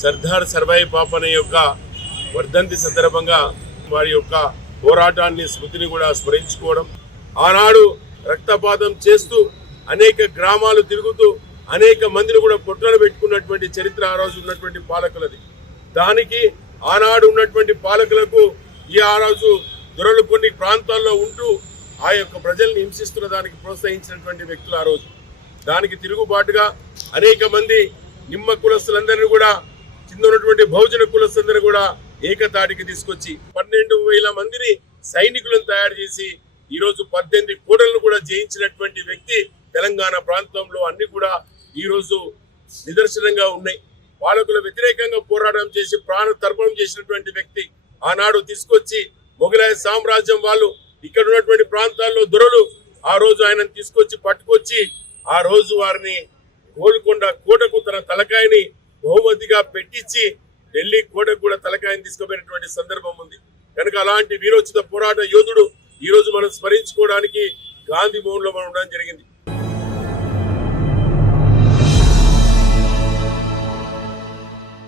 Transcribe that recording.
సర్దార్ సర్వాయి పాపన్న యొక్క వర్ధంతి సందర్భంగా వారి యొక్క పోరాటాన్ని స్మృతిని కూడా స్మరించుకోవడం, ఆనాడు రక్తపాతం చేస్తూ అనేక గ్రామాలు తిరుగుతూ అనేక మందిని కూడా పొట్టలు పెట్టుకున్నటువంటి చరిత్ర ఆ రోజు ఉన్నటువంటి పాలకులది. దానికి ఆనాడు ఉన్నటువంటి పాలకులకు ఆ రోజు దొరలు కొన్ని ప్రాంతాల్లో ఉంటూ ఆ యొక్క ప్రజల్ని హింసిస్తున్న దానికి ప్రోత్సహించినటువంటి వ్యక్తులు ఆ రోజు. దానికి తిరుగుబాటుగా అనేక మంది నిమ్మ కులస్తులందరినీ కూడా, కింద ఉన్నటువంటి బహుజన కులస్తులందరినీ కూడా ఏకతాటికి తీసుకొచ్చి 12,000 మందిని సైనికులను తయారు చేసి ఈరోజు 18 కోటలను కూడా జయించినటువంటి వ్యక్తి తెలంగాణ ప్రాంతంలో అన్ని కూడా ఈరోజు నిదర్శనంగా ఉన్నాయి. పాలకుల వ్యతిరేకంగా పోరాటం చేసి ప్రాణ తర్పణం చేసినటువంటి వ్యక్తి ఆనాడు తీసుకొచ్చి మొఘలాయ సామ్రాజ్యం వాళ్ళు ఇక్కడ ఉన్నటువంటి ప్రాంతాల్లో దొరలు ఆ రోజు ఆయనను తీసుకొచ్చి పట్టుకొచ్చి ఆ రోజు వారిని గోల్కొండ కోటకు తన తలకాయని బహుమతిగా పెట్టించి ఢిల్లీ కోటకు కూడా తలకాయని తీసుకుపోయినటువంటి సందర్భం ఉంది. కనుక అలాంటి వీరోచిత పోరాట యోధుడు ఈ రోజు మనం స్మరించుకోవడానికి గాంధీ భవన్లో మనం ఉండడం జరిగింది.